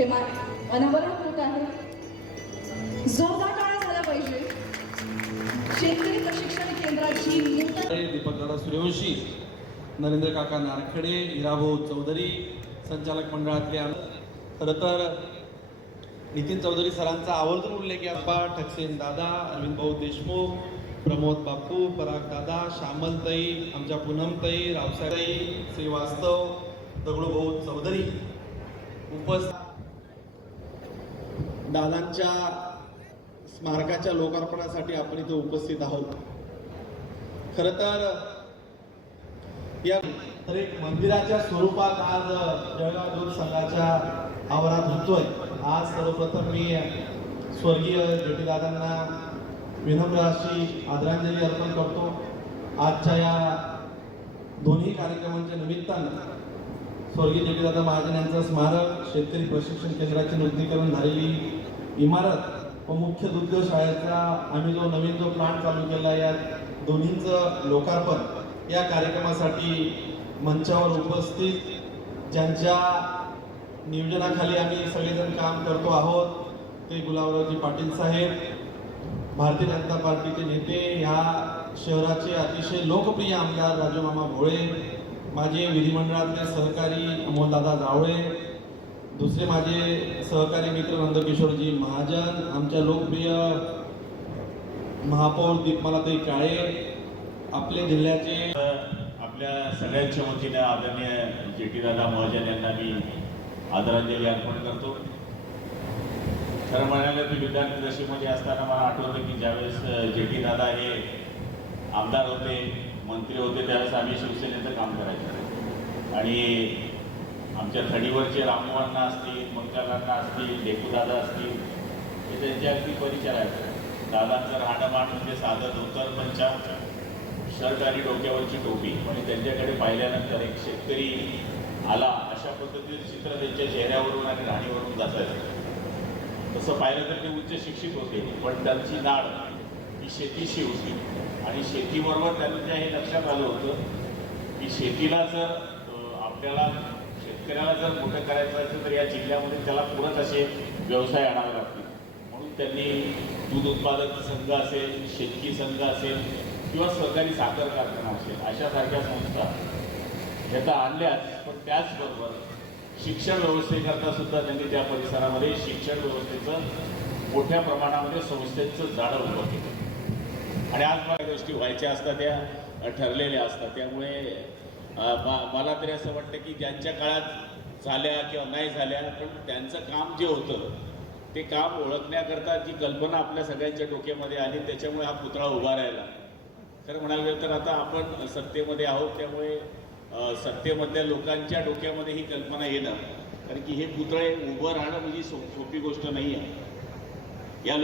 हे अनावरण होत आहे. जोरदार टाळ्या झाल्या पाहिजे. शेतकरी प्रशिक्षण केंद्राची दीपक दादा सूर्यवंशी, नरेंद्र काका नारखेडे, हिराभाऊ चौधरी, संचालक मंडळातले खरं तर नितीन चौधरी सरांचा आवर्जून उल्लेख आहे. ठकसेन दादा, अरविंद भाऊ देशमुख, प्रमोद बापू, पराग दादा, श्यामलताई, आमच्या पूनमताई, रावसाई श्रीवास्तव, दगडूभाऊ चौधरी दादांच्या स्मारकाच्या लोकार्पणासाठी आपण इथे उपस्थित आहोत. खरं तर एक मंदिराच्या स्वरूपात आज जळगाव दूध संघाच्या आवारात होतोय. आज सर्वप्रथम मी स्वर्गीय जेटी दादांना विनम्र अशी आदरांजली अर्पण करतो. आजच्या या दोन्ही कार्यक्रमांच्या निमित्तानं स्वर्गीय जेटी दादा महाजन यांचं स्मारक, शेतकरी प्रशिक्षण केंद्राचे नूतनीकरण झालेली इमारत व मुख्य दुग्ध शाळेचा आम्ही जो प्लांट चालू केला, या दोन्हींचं लोकार्पण या कार्यक्रमासाठी मंचावर उपस्थित ज्यांच्या नियोजनाखाली आम्ही सगळेजण काम करतो आहोत ते गुलाबरावजी पाटील साहेब, भारतीय जनता पार्टीचे नेते, ह्या शहराचे अतिशय लोकप्रिय आमदार राजूमामा भोळे, माझे विधिमंडळातले सहकारी अमोलदादा जावळे, दुसरे माझे सहकारी मित्र नंदकिशोरजी महाजन, आमच्या लोकप्रिय महापौर दीपमालाताई काळे, आपल्या जिल्ह्याचे आपल्या सगळ्यांच्या वतीने आदरणीय जेटी दादा महाजन यांना मी आदरांजली अर्पण करतो. खरं म्हणायला की विद्यार्थी दशेमध्ये असताना मला आठवतं की ज्यावेळेस जेटी दादा हे आमदार होते, मंत्री होते, त्यावेळेस आम्ही शिवसेनेचं काम करायचं आणि आमच्या थडीवरचे रामूअण्णा असतील, मंगलांना असतील, डेकूदादा असतील, हे त्यांच्या अगदी परिचय आहेत. दादांचं राहणीमान म्हणजे साधं धोतर, पंचा, शर्ट आणि डोक्यावरची टोपी. म्हणजे त्यांच्याकडे पाहिल्यानंतर एक शेतकरी आला अशा पद्धतीचं चित्र त्यांच्या चेहऱ्यावरून आणि राणीवरून जातायचं. तसं पाहिलं तर ते उच्च शिक्षित होते, पण त्यांची नाळ ही शेतीशी होती आणि शेतीबरोबर त्यांच्या हे लक्षात आलं होतं की शेतीला जर आपल्याला शेतकऱ्याला जर मोठं करायचं असेल तर या जिल्ह्यामध्ये त्याला पूरक असे व्यवसाय आणावे लागतील. म्हणून त्यांनी दूध उत्पादक संघ असेल, शेतकी संघ असेल किंवा सहकारी साखर कारखाना असेल अशासारख्या संस्था ह्याचा आणल्याच, पण त्याचबरोबर शिक्षण व्यवस्थेकरता सुद्धा त्यांनी त्या परिसरामध्ये शिक्षण व्यवस्थेचं मोठ्या प्रमाणामध्ये संस्थेचं जाळं उभं केलं. आणि आज मला गोष्टी व्हायच्या असतात त्या ठरलेल्या असतात. त्यामुळे मला तरी असं वाटतं की ज्यांच्या काळात झाल्या किंवा नाही झाल्या, पण त्यांचं काम जे होतं ते काम ओळखण्याकरता जी कल्पना आपल्या सगळ्यांच्या डोक्यामध्ये आली, त्याच्यामुळे हा पुतळा उभा राहिला. खरं म्हणायला गेलं तर आता आपण सत्तेमध्ये आहोत, त्यामुळे सत्तेमधल्या लोकांच्या डोक्यामध्ये ही कल्पना येणं, कारण की हे पुतळे उभं राहणं म्हणजे सोपी गोष्ट नाही आहे. या